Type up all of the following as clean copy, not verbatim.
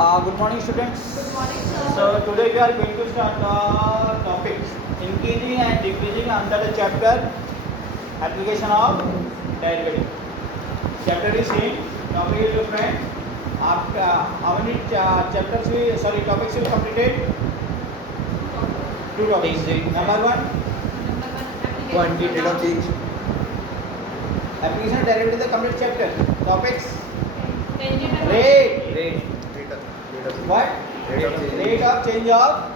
Good morning, students. Good morning, sir. So today we are going to start the topics increasing and decreasing under the chapter application of derivative. Chapter is same. Topic is different. After how many topics we completed? Two topics. Number one, Quantitative Quantitative change. application of derivative is the complete chapter. Topics. Tangent Rate. Rate of What? Rate of change. Rate of change of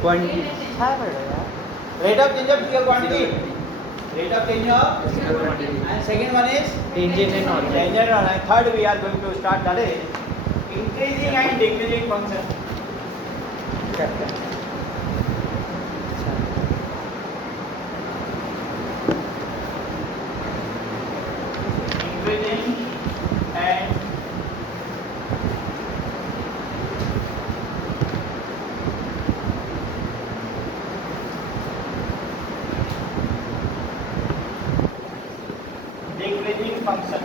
Quantity. rate of change of pure quantity. Rate of change of Physical quantity. and second one is Tangent and object. tangent and third we are going to start that is increasing and decreasing function. Increasing and decreasing function.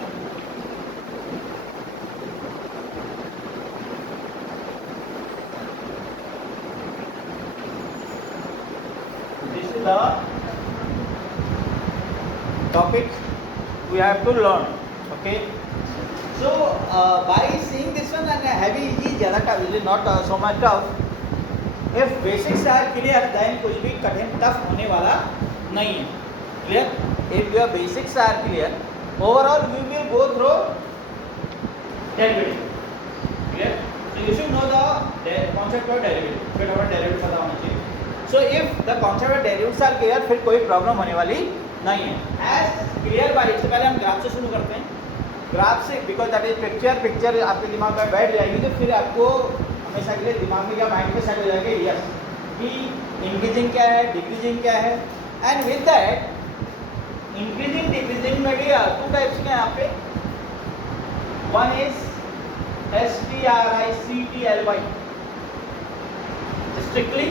This is the topic we have to learn. Okay. So by seeing this one and having easy ज़्यादा tough, really not so much tough. If basics are clear, then कुछ भी कठिन tough होने वाला नहीं है. Clear? If your basics are clear, overall we will go through derivative. Clear? So you should know the concept of derivative. फिर हमें derivative पता होना चाहिए. So if the concept of derivatives are clear, फिर कोई problem होने वाली नहीं है. As clear by इससे पहले हम ग्राफ से शुरू करते हैं. ग्राफ से बिकॉज दैट इज पिक्चर आपके दिमाग में बैठ जाएगी तो फिर आपको हमेशा के लिए दिमाग में क्या माइंड में सेट हो जाएगा यस कि इंक्रीजिंग क्या है डिक्रीजिंग क्या है and with that increasing decreasing में भी टू टाइप्स के हैं यहाँ पे one is STRICTLY strictly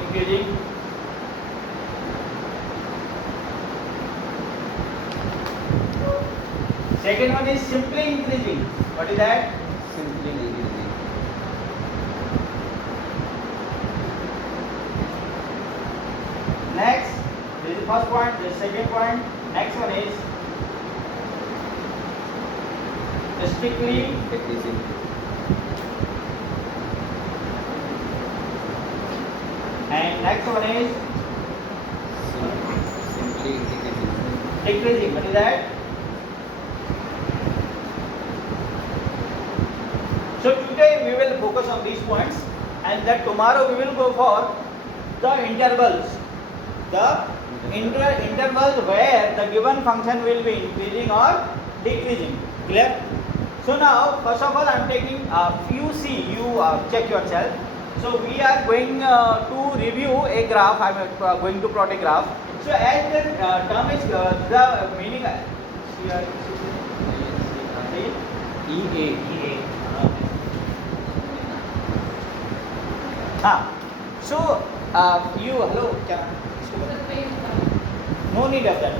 increasing second one is simply increasing. What is that? Simply increasing. Next, this is first point, this is second point. Next one is strictly Decreasing. and next one is Simply decreasing. decreasing. What is that? So today we will focus on these points and that tomorrow we will go for the intervals. The intervals where the given function will be increasing or decreasing. Clear? So now first of all I am taking you see you check yourself. So we are going to review a graph. I am going to plot a graph. So as the term is the meaning EA. हाँ. So you hello क्या? No need of that.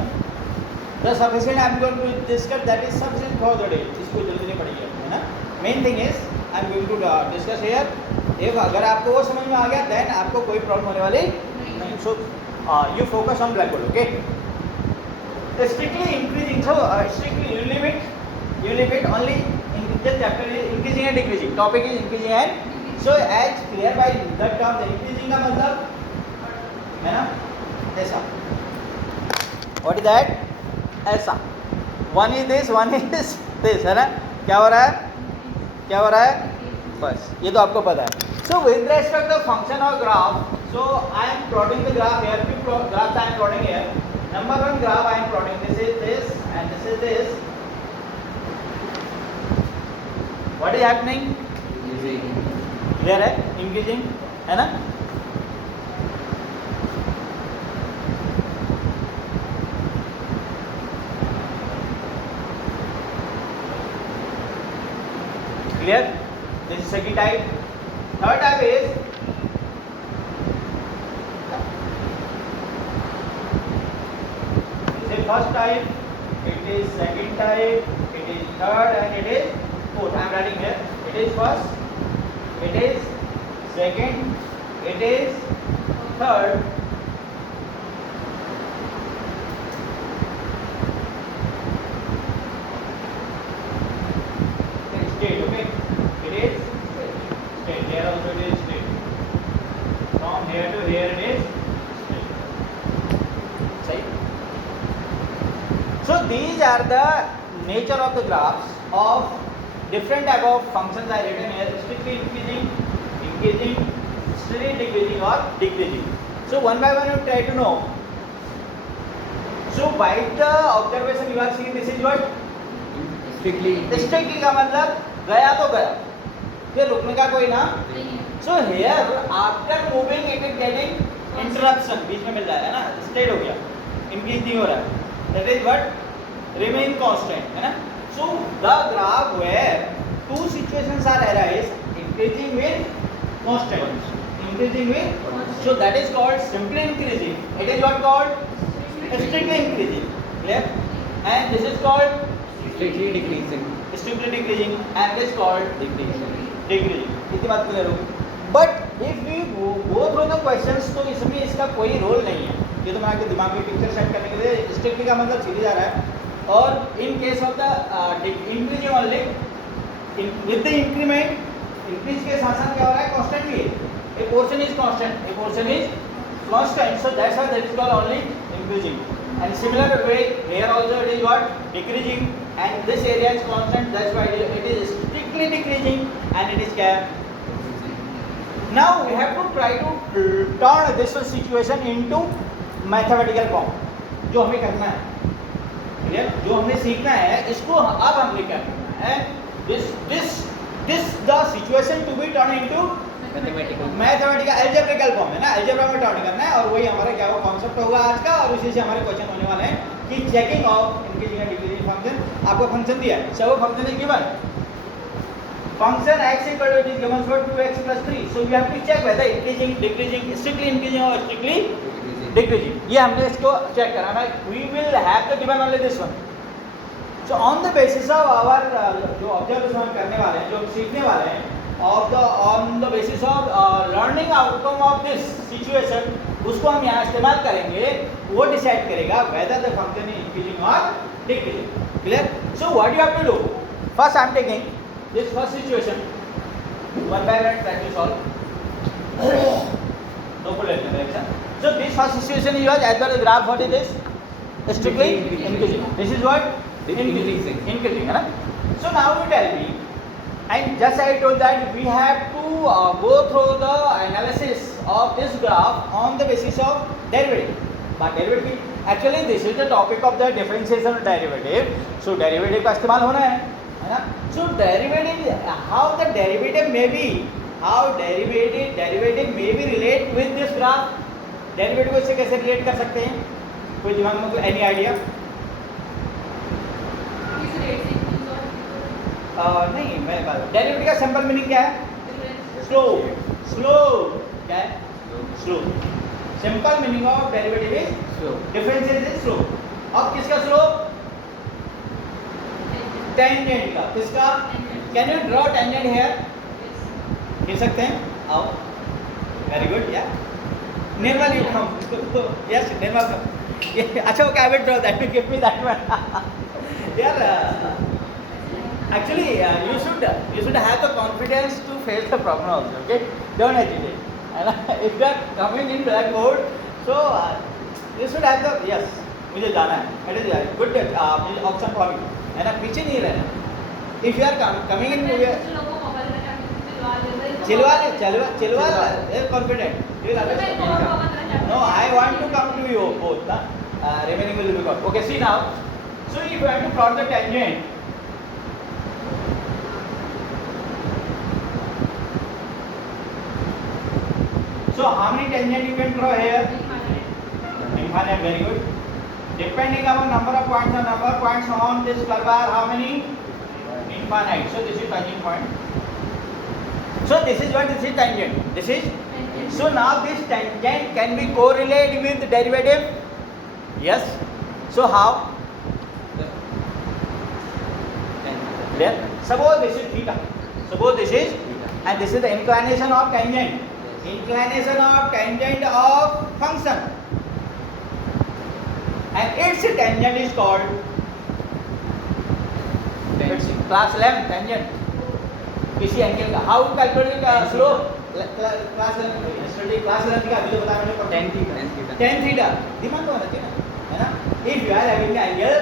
The sufficient I am going to discuss that is sufficient for the day. इसको जल्दी नहीं पड़ेगी है ना. Main thing is I am going to discuss here. If अगर आपको वो समझ में आ गया then आपको कोई problem होने वाली नहीं. So you focus on blackboard, okay? Strictly increasing. So strictly you limit only in this chapter is increasing and decreasing. Topic is increasing and so as clear by the term the increasing का मतलब है ना ऐसा. What is that? ऐसा. One is this, one is this है ना. क्या हो रहा है? क्या हो रहा है? बस ये तो आपको पता है. So with respect to function or graph, so I am plotting the graph here. Few graphs I am plotting here. Number one graph I am plotting. This is this and this is this. What is happening? Increasing. Clear है increasing है ना. Clear. This is second type. Third type is first type, it is second type, it is third and it is fourth. I am writing here. is first, it is second, it is third, state, okay? It is state. Here also it is state. From here to here it is state. Right? So these are the nature of the graphs of different type of functions are written here: strictly increasing, strictly decreasing, or decreasing. So one by one you try to know. So by the observation you are seeing this is what Strictly. Strictly का मतलब गया तो गया, फिर रुकने का कोई नाम. So here after moving it is getting interruption, बीच में मिल रहा है ना, स्टेट हो गया, इंक्रीज नहीं हो रहा है, that is what remain constant है ना. So the graph where two situations are arise, increasing with constant, increasing with, so that is called simply increasing. It is what called strictly increasing. Clear? And this is called Strictly decreasing. strictly decreasing and it is called Decreasing. decreasing. इतनी बात clear होगी. But if we go through the questions तो इसमें इसका कोई role नहीं है. ये तो मैं आपके दिमाग में पिक्चर सेट करने के लिए स्ट्रिक्टली का मतलब सीधे जा रहा है. और in case of the increasing only, with the increment, increase के साथ साथ क्या हो रहा है, कांस्टेंट भी है. ए portion is constant, A portion is constant, so that's why that is called only increasing. And similar way here also it is what decreasing, and this area is constant, that's why it is strictly decreasing and it is cap. Now we have to try to turn this situation into mathematical form. जो हमें करना है, clear? जो हमने सीखना है इसको अब हमने क्या करना है, this the situation to be turned into mathematical algebraical form है ना, एल्जेब्रा में टर्न करना है. और वही हमारा क्या वो कॉन्सेप्ट होगा आज का, और उसी से हमारे क्वेश्चन होने वाले हैं कि checking of increasing and decreasing function. आपको फंक्शन दिया है, so function is given, function x equal to it is given for 2x + 3. So we have to check whether increasing, decreasing, strictly increasing और strictly decreasing. ये हमने इसको check कराना है. We will have the given only this one. So on the basis of our जो observation हम करने वाले हैं, जो सीखने वाले हैं, on the basis of learning outcome of this situation, उसको हम यहाँ इस्तेमाल करेंगे. वो डिसाइड करेगा whether the function is increasing or decreasing. Clear? So what you have to do? First I am taking this first situation, one by one try to solve. No problem, direction. So this first situation is as well as graph. What is this? Strictly increasing. This is what? Increasing. Increasing, है ना? So now you tell me. And just I told that we have to go through the analysis of this graph on the basis of derivative. But derivative, actually this is the topic of the differentiation of derivative. So derivative का इस्तेमाल होना है ना? So derivative, how the derivative may be, how derivative may be relate with this graph. Derivative को इससे कैसे relate कर सकते हैं? कोई दिमाग में कोई any idea? नहीं, मैं बात डेरिवेटिव का सिंपल मीनिंग क्या है? स्लो. स्लो क्या है? Slow. Simple meaning of derivative is Slow. Differential is slow. अब किसका स्लो? टेंजेंट का. किसका? Can you draw tangent here? खींच सकते हैं? आओ. Very good. या निर्मल यू कम. यस निर्मल कम. अच्छा okay, I will draw that. Give me that one. यार actually you should have the confidence to face the problem also. Okay, don't hesitate. And if you are coming in blackboard, so you should have the yes, मुझे जाना है. It is good option for you. है ना, पीछे नहीं रहना. If you are coming in, चिलवा confident. You will understand. No, I want to come to you both. Remaining will be good. Okay, see now. So if you have to plot the tangent. So how many tangent you can draw here? Infinite. Very good. Depending upon number of points on this curve are how many? Infinite. So this is tangent point. So this is what? This is tangent. This is. So now this tangent can be correlated with derivative. Yes. So how? Clear? Suppose this is theta. Suppose this is, and this is the inclination of tangent. Inclination of tangent of function. And its tangent is called its class length tangent. किसी angle का how calculate slope class length study class length का अभी तो बता मैंने tan theta. tan theta दिमाग में होना चाहिए ना, है ना. If you are having angle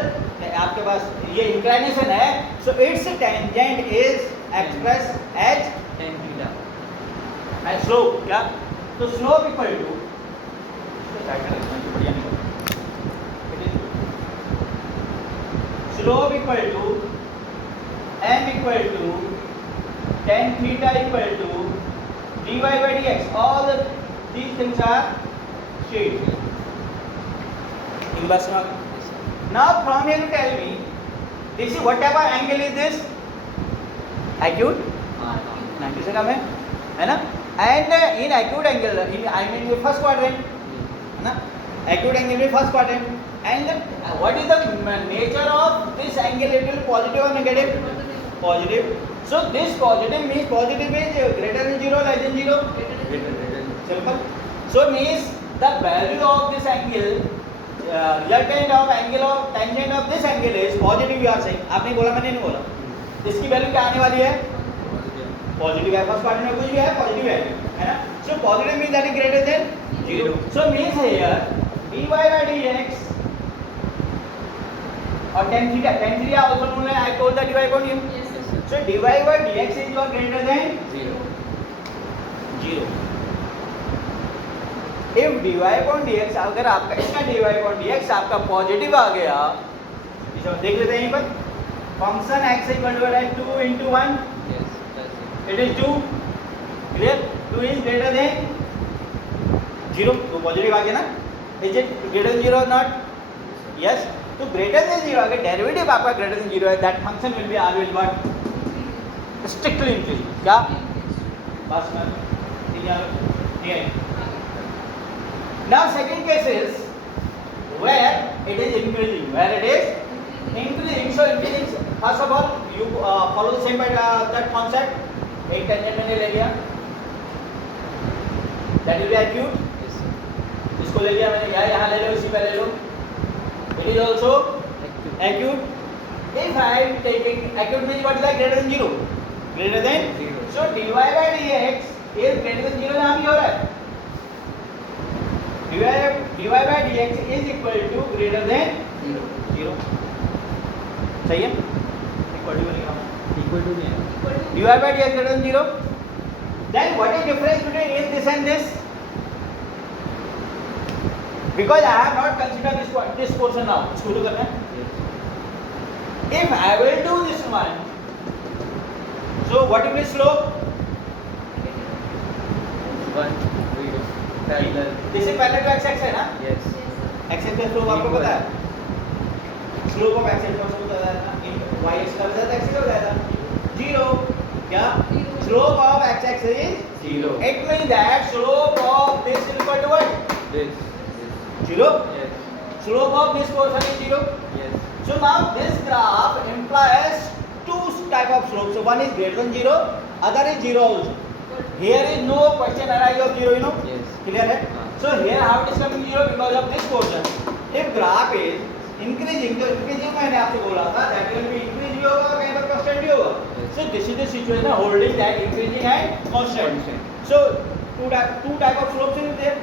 आपके पास ये इंक्लिनेशन है, so it's tangent is express as Tan theta. And slope. क्या तो स्लोप इक्वल टू बढ़िया नहीं slope equal to m equal to tan theta equal to dy by dx. All these things are straight. Inverse now. Now from here you tell me, this is what type of angle is this? Acute. 90 से कम है ना? And in acute angle, I mean the first quadrant, है ना? Acute angle में first quadrant. And what is the nature of this angle? It will be positive or negative? Positive. So this positive means positive is greater than 0, less than 0. Greater. Simple. So means the value of this angle, resultant of angle of tangent of this angle is positive. You are saying. आपने बोला मैंने नहीं बोला. इसकी value क्या आने वाली है? पॉजिटिव है. फर्स्ट क्वाड्रेंट में कुछ भी है पॉजिटिव है ना. So positive means that is greater than 0. So means here dy by dx or tan theta also known as I told that dy upon you. Yes, sir. So dy by dx is your greater than 0. 0. If dy upon dx अगर आपका इसका dy upon dx आपका positive आ गया, इसे हम देख लेते हैं यहीं पर. Function x equal to 2 into 1, Yes. That's it. it is 2. Clear? 2 is greater than 0. तो पॉजिटिव आ गया ना. Is it greater than 0 or not? Yes. तो greater than 0 अगर डेरिवेटिव आपका greater than 0 है, that function will be always what? Strictly increasing. क्या? बस मैं ठीक है. Now second case is where it is increasing. Where it is increasing. So increasing. First of all, you follow the same that concept. एक tangent मैंने ले लिया. That will be acute. Yes, sir. इसको ले लिया मैंने. यहाँ ले लो, इसी पे ले लो. It is also acute. If I am taking acute means what is that? Greater than 0. Greater than 0. So dy by dx is greater than 0 यहाँ भी हो रहा है. dy by dx is equal to greater than 0. सही है? Equal to लिखा हूँ. Equal to नहीं है. dy by dx greater than 0. Then what is difference between this and this? Because I have not considered this portion now. इसको तो करना है. Yes. If I will do this one, so what will be slope? 1, 0. Parallel. This is parallel to x-axis है ना? Yes. x-axis का slope आपको पता है? Slope of x-axis का slope पता है ना? In y-axis का पता है, x-axis का पता है? 0. क्या? Slope of x-axis is 0. It means that slope of this is equal to what? This. 0. Yes. Slope of this portion is 0. Yes. So now this graph implies two type of slopes. So one is greater than 0, other is 0 also. Here is no question arise of 0, you know. Yes. Clear है? So here how it is coming 0 because of this portion. If graph is increasing, तो increasing मैंने आपसे बोला था that will be increase भी होगा और कहीं पर constant भी होगा. Yes. So this is the situation holding that increasing and constant. So two type of slopes is there.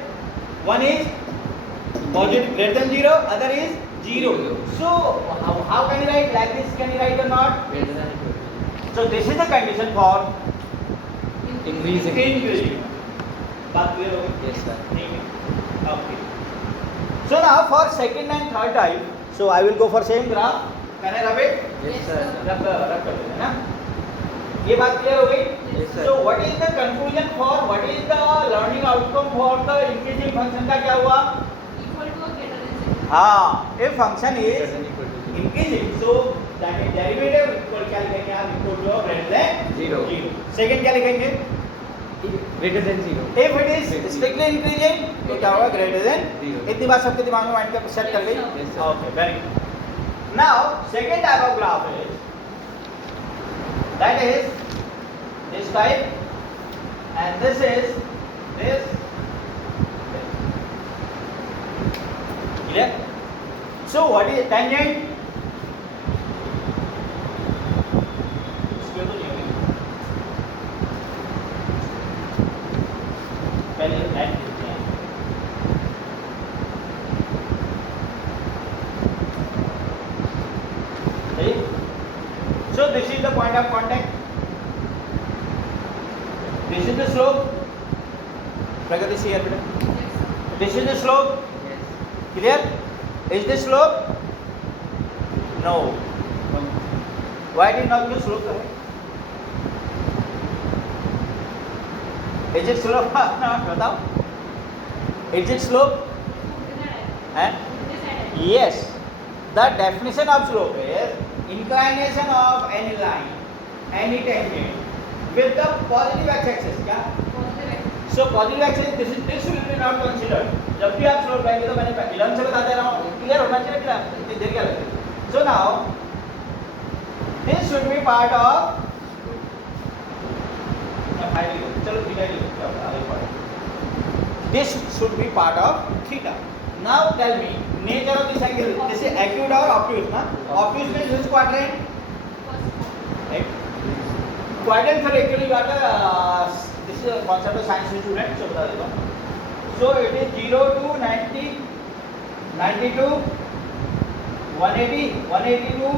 One is positive greater than 0, other is 0. So how can you write like this? Can you write or not? Greater than equal to. So this is the condition for Increasing. increasing. बात clear होगी? Yes, sir. ठीक है. Okay. So now for second and third type, so I will go for same graph. Can I rub it? Yes, sir. रब कर देते हैं ना. ये बात clear हो गई? Yes, sir. So what is the conclusion for what is the learning outcome for the increasing function का क्या हुआ? Equal to or greater than 0. हाँ, if function Greater is than equal to 0. increasing, so that is derivative equal क्या लिखेंगे आप? Equal to or greater than 0. 0. Second क्या लिखेंगे? Greater than 0. If it is strictly increasing, तो क्या होगा? Greater than 0. इतनी बात सबके दिमाग में माइंड पे सेट कर ली? Yes, sir. Okay, very good. Now second type of graph is that is type and this is this. Clear? So what is tangent? इसके तो नहीं होगी पहले लाइन देखते हैं सही so this is the point of contact this is the slope Pragati see here beta this is the slope Yes. clear is this slope no why did not use slope है is it slope बताओ is it slope and yes the definition of slope is inclination of any line any tangent with the positive x-axis क्या so positive axis this will be not considered जब भी आप slope लेंगे तो मैंने 11 से बता दे रहा हूँ clear होना चाहिए क्या इतनी देर क्या लगती है so now this should be part of चलो थीटा ही लो आगे पढ़ो this should be part of theta now tell me nature of this angle this is acute or obtuse ना obtuse means which quadrant quadrant sir actually got this is a concept of science student so बता देता हूँ so it is 0 to 90 92 180 182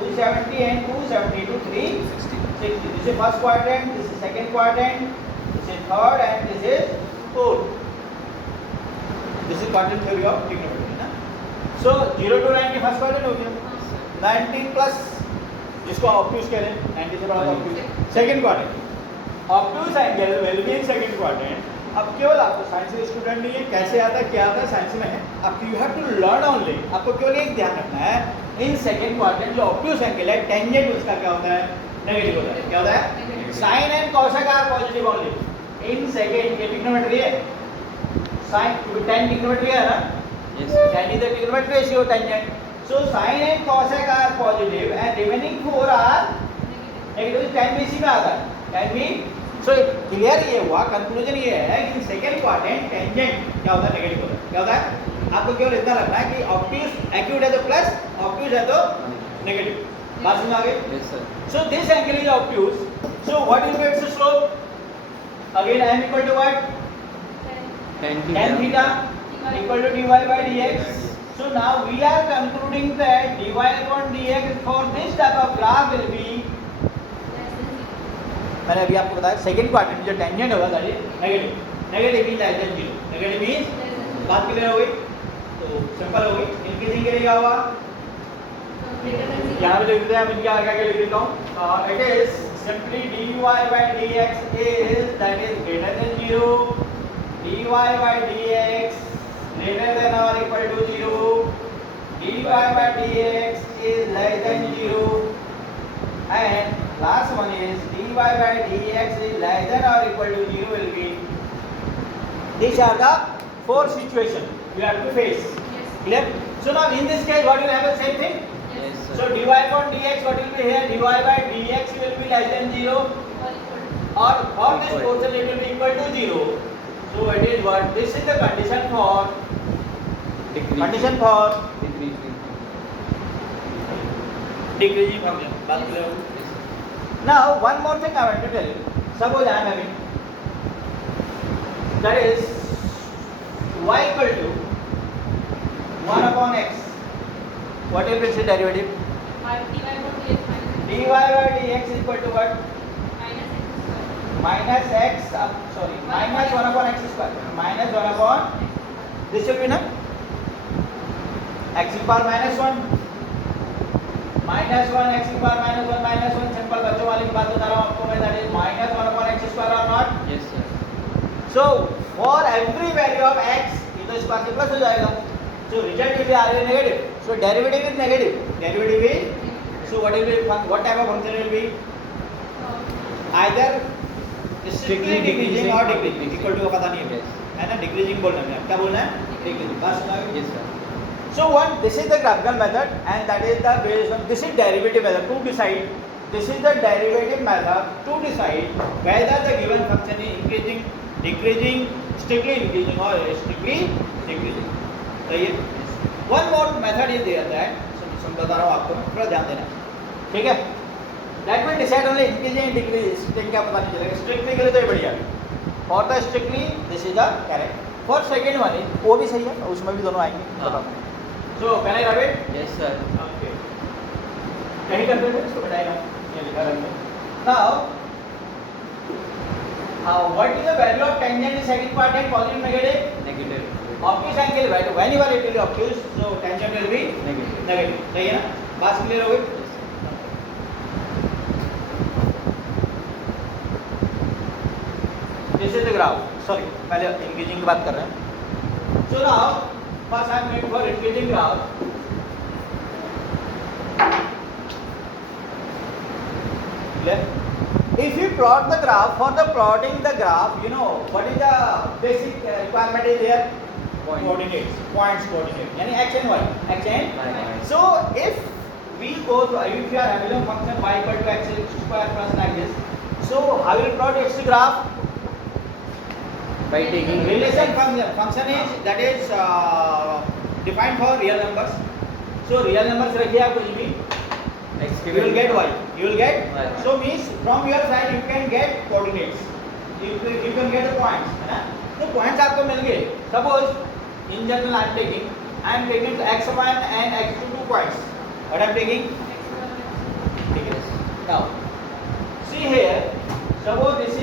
270 and 270 to 360 this is first quadrant this is second quadrant this is third and this is fourth this is quadrant theory of trigonometry ना so 0 to 90 first quadrant हो गया 90 plus जिसको obtuse कह रहे हैं 90 से बड़ा obtuse second quadrant obtuse angle will be in second quadrant अब केवल आपको साइंस के स्टूडेंट नहीं है कैसे आता है क्या आता है साइंस में है अब you have to learn only आपको केवल एक ध्यान रखना है इन सेकंड क्वाड्रेंट जो ऑब्ट्यूज एंगल है टेंजेंट उसका क्या होता है नेगेटिव होता है क्या होता है sine and cosec are positive only in second ये ट्रिग्नोमेट्री है साइन tan ट्रिग्नोमेट्री है ना Yes. tan is the trigonometric ratio tangent so sin and cosec are positive and remaining four are negative tan भी इसी में आता है tan भी so क्लियर ये हुआ कंक्लूजन ये है कि सेकंड क्वाड्रेंट टेंजेंट क्या होता है नेगेटिव होता है क्या होता है आपको केवल इतना रखना है कि ऑब्ट्यूज एक्यूट है तो प्लस ऑब्ट्यूज है तो नेगेटिव बात समझ आ गई Yes, sir. so this angle is obtuse so what will be its slope again I am equal to what Tan tan theta equal to dy by dx so now we are concluding that dy upon dx for this type of graph will be मैंने अभी आपको बताया second quadrant जो tangent होगा that is negative negative means less than 0 negative means बात clear हो गई तो सिंपल हो गई इंक्रीजिंग के लिए क्या होगा यहाँ पे लिख देते हैं हम इनके आगे आगे लिख देता हूँ it is simply dy by dx is that is greater than 0 dy by dx greater than or equal to 0 dy by dx is less than 0 and last one is dy by dx is less than or equal to 0 will be these are the four situations you have to face clear so now in this case what will happen same thing Yes, sir. so dy upon dx what will be here dy by dx will be less than 0 or this portion it will be equal to 0 so it is what this is the condition for Decreasing. decreasing function बात clear हो Yes, sir. now one more thing I want to tell you suppose I am having that is y equal to 1 upon x what will be its derivative dy by dx is equal to what minus x sorry minus 1 upon x square minus 1 upon this will be na x की power minus 1 minus 1 x की power minus 1 simple बच्चों वाली की बात बता रहा हूँ आपको मैं that is minus 1 upon x square or not Yes, sir. so for every value of x ये तो स्क्वायर से प्लस हो जाएगा so result will be RA negative so derivative is negative is so what will be what type of function will be either strictly decreasing or decreasing equal to का पता नहीं है है ना decreasing बोलना है क्या बोलना है decreasing बस सुना गया Yes, sir. so one this is the graphical method and that is the based on this is derivative method to decide this is the derivative method to decide whether the given function is increasing, decreasing, strictly increasing or strictly decreasing. सही है. One more method is there that बता रहा हूँ आपको, थोड़ा ध्यान देना, ठीक है. That will decide only increasing and decreasing. Strict क्या पता नहीं चलेगा. स्ट्रिक्टली के लिए तो ये बढ़िया है. For the strictly this is the correct. For second one is वो भी सही है, उसमें भी दोनों आएंगे. हाँ. So can I rub it? Yes sir. Okay. कहीं कर देते इसको बताएगा. ये लिखा रहेगा. Now, what is the value of tangent in second part and positive negative? Negative. Obtuse angle value. Whenever it will be obtuse, so tangent will be Negative. negative. सही है ना? बात क्लियर हो गई? This is the graph. Sorry, पहले increasing की बात कर रहे हैं. So now, first I am going for increasing graph. Clear? If you plot the graph, for the plotting the graph, you know what is the basic requirement is there? Point. Coordinates, points coordinate. यानी x and y, x and Y. So if we go to, if you are having a function y equal to x square plus like this, so how will you plot its graph? By taking Relation function is that is defined for real numbers. So real numbers रखिए आप कुछ भी, X you will get y. You will get Y. so means from your side you can get coordinates. You can get the points, है ना? तो points आपको मिल गए. Suppose in general I am taking x1 and x2 2 points. What I am taking? ठीक है. Now see here. Suppose this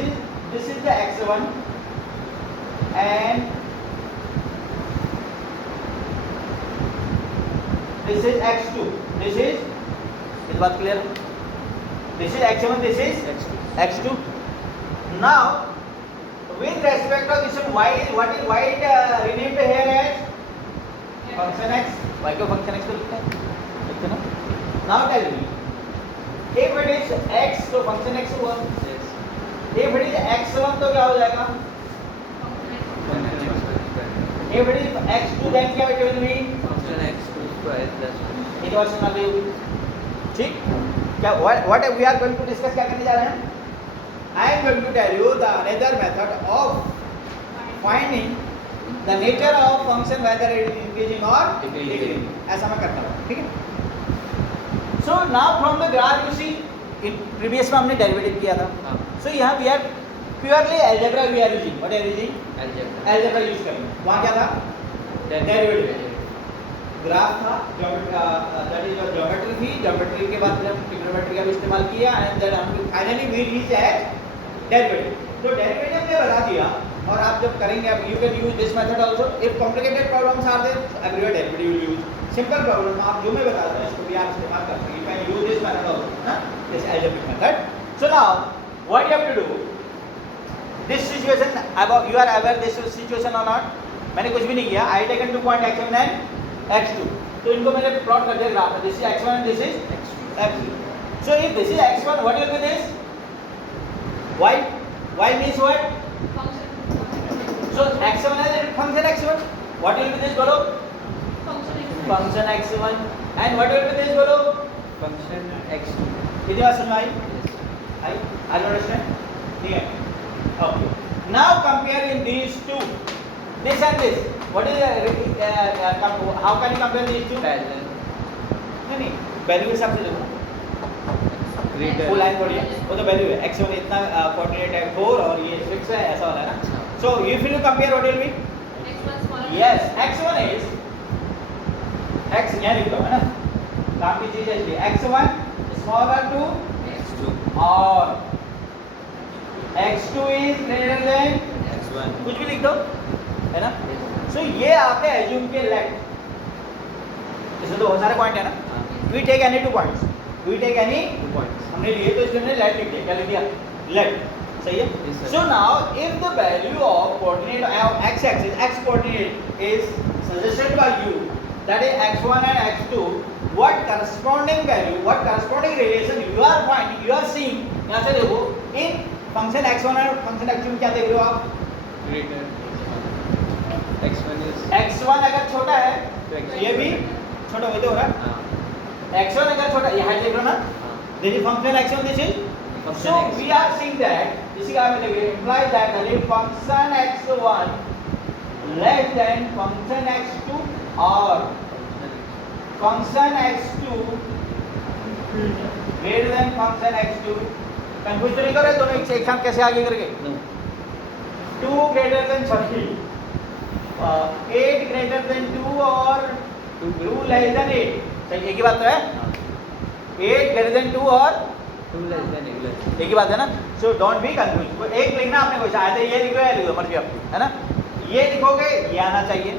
is the x1 and this is x2. This is बात clear? This is x1. This is x2. Now, with respect to this y, what is y renamed here as function x. Y को function x तो लिखते हैं ना. Now tell me, if it is x तो function x हुआ. Yes. If it is x1 तो क्या हो जाएगा? Function x square. If it is x2 then क्या it will be? Function x2 square plus 1. Equation आ गई होगी. ठीक. क्या what we are going to discuss क्या करने जा रहे हैं? I am going to tell you the another method of finding the nature of function whether it is increasing or decreasing. ऐसा मैं करता हूँ, ठीक है? So now from the graph you see, in previous में हमने derivative किया था. हाँ. So यहाँ we are purely algebra we are using. What are you using? Algebra. Algebra use करेंगे. वहाँ क्या था? Derivative. ग्राफ था, दैट इज ज्योमेट्री थी. ज्योमेट्री के बाद फिर हम ट्रिग्नोमेट्री का भी इस्तेमाल किया एंड देन हम finally we reach at derivative. तो डेरिवेटिव ने बता दिया. और आप जब करेंगे आप you can use this method also. If complicated problems are there everywhere derivative will use. Simple problem आप जो मैं बता रहा हूं इसको भी आप इस्तेमाल कर सकते हैं. You can use this method also, हां, this algebraic method. So now what you have to do, this situation, अब you are aware this situation और नॉट. मैंने कुछ भी नहीं किया. I taken 2 point x1 and x2. तो इनको मैंने प्लॉट कर दिया ग्राफ में. This is x1 and this is x2. So if this is x1 what will be this y. y means what? So x1 is function x1. What will be this below? Function x1. And what will be this below? Function x2. कितनी बात समझ में आई? Yes. I understand? ठीक है. Okay. Now compare in these two. This and this. What is how can you compare these two? Parallel. नहीं, value के हिसाब से देखो. Greater. वो लाइन थोड़ी है, वो तो वैल्यू है. x1 इतना कोऑर्डिनेट है 4 और ये 6 है, ऐसा वाला है ना. So if you compare what will be? Yes, x1 is x यहाँ लिख दो, है ना. काम की चीज है इसलिए x1 smaller to x2. और x2 is greater than x1. कुछ भी लिख दो, है ना. सो ये आपने एज्यूम के लेट. इसमें तो बहुत सारे पॉइंट है ना. हाँ. We take any 2 points. We take any 2 points. हमने लिए तो इसमें हमने लेट लिख दिया. क्या लिख दिया? लेट. सही है. Yes, sir. So now if the value of coordinate of x axis, x coordinate is suggested by you, that is x1 and x2, what corresponding value, what corresponding relation you are finding, you are seeing. यहाँ से देखो इन function x1 और function x2 में क्या देख रहे हो आप? Greater. x1 is x1 अगर छोटा है तो ये भी छोटा वही तो हो रहा है. हाँ. x1 अगर छोटा यहाँ देख रहे हो ना, हाँ. This is function x1, this is. Function So x2. we are seeing that, इसी का मतलब ये implies that if function x1 less than function x2 or function x2 greater than function x2, confuse तो नहीं कर रहे दोनों एक साथ कैसे आगे करके? No. 2 greater than 30, 8 greater than 2 और 2 less than 8, सही एक ही बात तो है? हाँ. 8 greater than 2 और 2 less than 8. एक ही बात है ना. So don't be confuse. एक लिखना आपने कोई आया था ये लिखो या लिखो मर्जी आपकी है ना. ये लिखोगे ये आना चाहिए.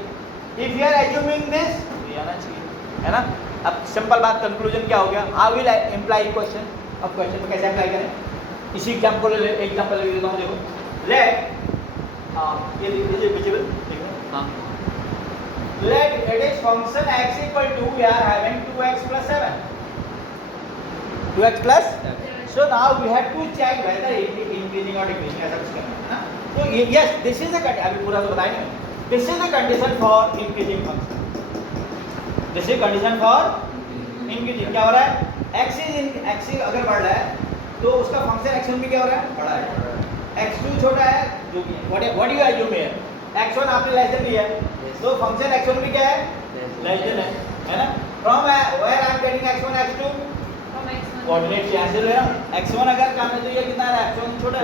If you are assuming this ये आना चाहिए है ना. अब सिंपल बात कंक्लूजन क्या हो गया? How will imply question. अब क्वेश्चन में कैसे अप्लाई करें? इसी एग्जांपल लिख देता हूँ. देखो लेट ये लिख विजिबल देखो. हाँ. Let it is function x equal to we are having 2x plus 7. 2x plus. So now we have to check whether it is increasing or decreasing. ऐसा कुछ करना है ना. तो yes, this is the condition. अभी पूरा तो बताएंगे. This is the condition for increasing function. This is condition for increasing. क्या हो रहा है? x अगर बढ़ रहा है तो उसका फंक्शन x1 भी क्या हो रहा है? बढ़ा है. x2 छोटा है जो भी है. What do you assume here? x1 आपने लेस देन लिया है तो फंक्शन x1 भी क्या है? लेस देन है ना. From where I am getting x1 x2 From x1. Coordinate यहाँ से ले रहा हूँ. x1 अगर काम है तो ये कितना है? x1 छोटा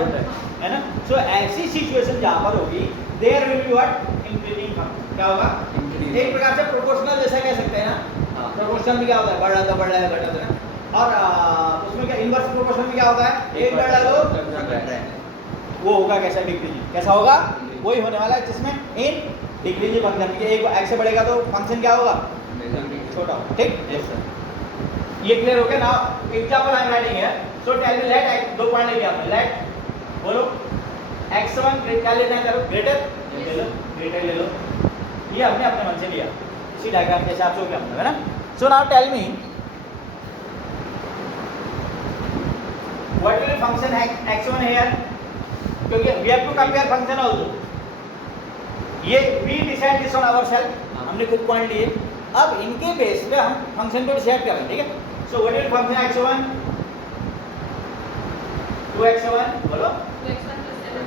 है ना. सो ऐसी सिचुएशन जहाँ पर होगी there will be what? Increasing function. क्या होगा? एक प्रकार से प्रोपोर्शनल जैसा कह सकते हैं ना. हाँ. प्रोपोर्शनल में क्या होता है? बढ़ रहा है घट रहा है. और उसमें क्या इनवर्स प्रोपोर्शनल में क्या होता है? एक बढ़ रहा है वो होगा कैसा? डिक्रीजिंग. कैसा होगा? वही होने वाला है जिसमें इन डिक्रीजिंग फंक्शन के एक x से बढ़ेगा तो फंक्शन क्या होगा? छोटा होगा. ठीक. Yes, sir. ये क्लियर हो गया ना. Example I am writing here. So tell me let दो पॉइंट लेके आपने लेट बोलो x1 क्या लेना है? करो ग्रेटर ले लो. ग्रेटर ले लो. ये हमने अपने मन से लिया इसी डायग्राम के हिसाब से हो गया हमने है ना. So now tell me what will function x1 here क्योंकि we have to compare function also. ये we decide this on ourselves. हमने खुद पॉइंट लिए. अब इनके बेस पे हम फंक्शन को डिसाइड करें. ठीक है. So what will function x1 2x1 बोलो. 2x1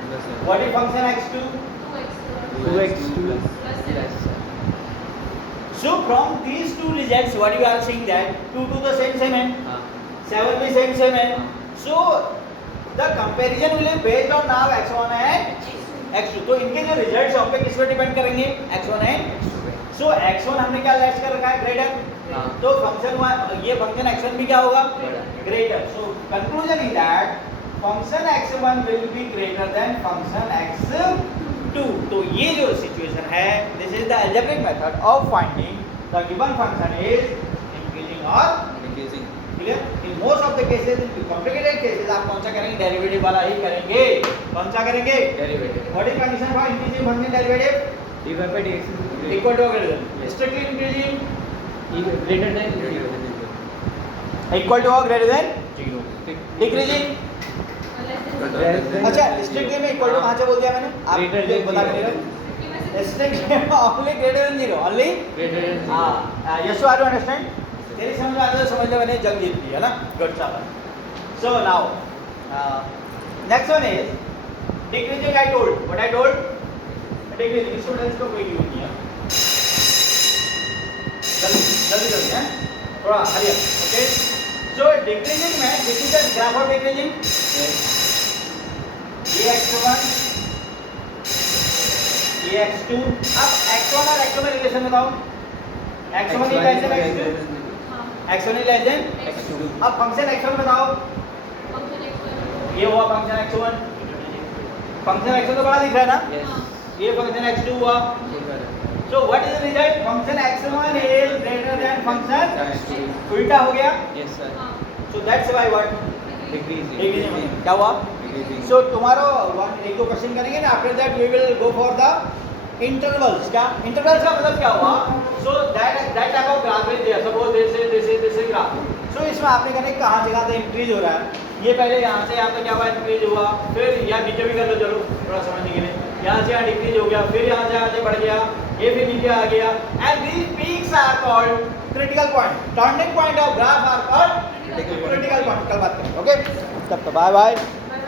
plus 7. What will function x2 2x2 2x2 plus 7. So from these two results what you are seeing that 2 to the same है. हाँ. 7 भी same है. So the comparison will be based on now x1 and x2. तो इनके जो results हैं उन पे किस पे डिपेंड करेंगे? x1 and सो x1 हमने क्या लेस कर रखा है? ग्रेटर. हाँ. तो फंक्शन ये फंक्शन x1 भी क्या होगा? बड़ा. Greater. So conclusion is that function x1 will be greater than function x2. तो ये जो सिचुएशन है this is the algebraic method of finding the given function is increasing और Increasing. Clear. In most of the cases in complicated cases आप कौन सा करेंगे? Derivative वाला ही करेंगे. कौन सा करेंगे? Derivative. What is condition for increasing function derivative? dy by dx is equal to greater than. Yes. Strictly increasing greater than 0. Equal to greater than 0. Decreasing. Less than अच्छा स्ट्रिक्टली में इक्वल टू कहां से बोल दिया मैंने? आप Greater than बता के zero. रहे. Strictly only greater than 0 only. Greater than 0. हां यस आर यू अंडरस्टैंड? तेरी समझ में आता है? समझ ले मैंने जल्द जीत ली है ना. गुड चावल. So now next one is decreasing. I told what I told decreasing. Students को कोई यूज नहीं है. जल्दी है थोड़ा हरी अप. ओके. सो डिक्रीजिंग में this is the graph of decreasing. Yes. ये x1 ये x2. अब x1 और x2 में रिलेशन बताओ. x1 is less than x2. x1 is less than x2. अब फंक्शन x1 बताओ. function x1. ये हुआ फंक्शन x1. फंक्शन x1 तो बड़ा दिख रहा है ना. Yes. ये फंक्शन x2 हुआ. So what is the result? Function x1 is greater than function x2. उल्टा हो गया. Yes, sir. So that's why what Decreasing. क्या हुआ? Decreasing. सो टुमारो एक दो क्वेश्चन करेंगे ना. After that we will go for the intervals. क्या इंटरवल्स का मतलब क्या हुआ? So that type of graph is there. Suppose this graph. So इसमें आपने कहना कहाँ से कहाँ तक इंक्रीज हो रहा है. ये पहले यहाँ से यहाँ तक क्या हुआ? इंक्रीज हुआ. फिर यहाँ नीचे भी कर लो चलो थोड़ा समझने के लिए. यहाँ से यहाँ डिक्रीज हो गया. फिर यहाँ से बढ़ गया. ये फिर नीचे आ गया. And these peaks are called critical point. Turning point of graph are called political कल बात करेंगे ओके तब तो बाय बाय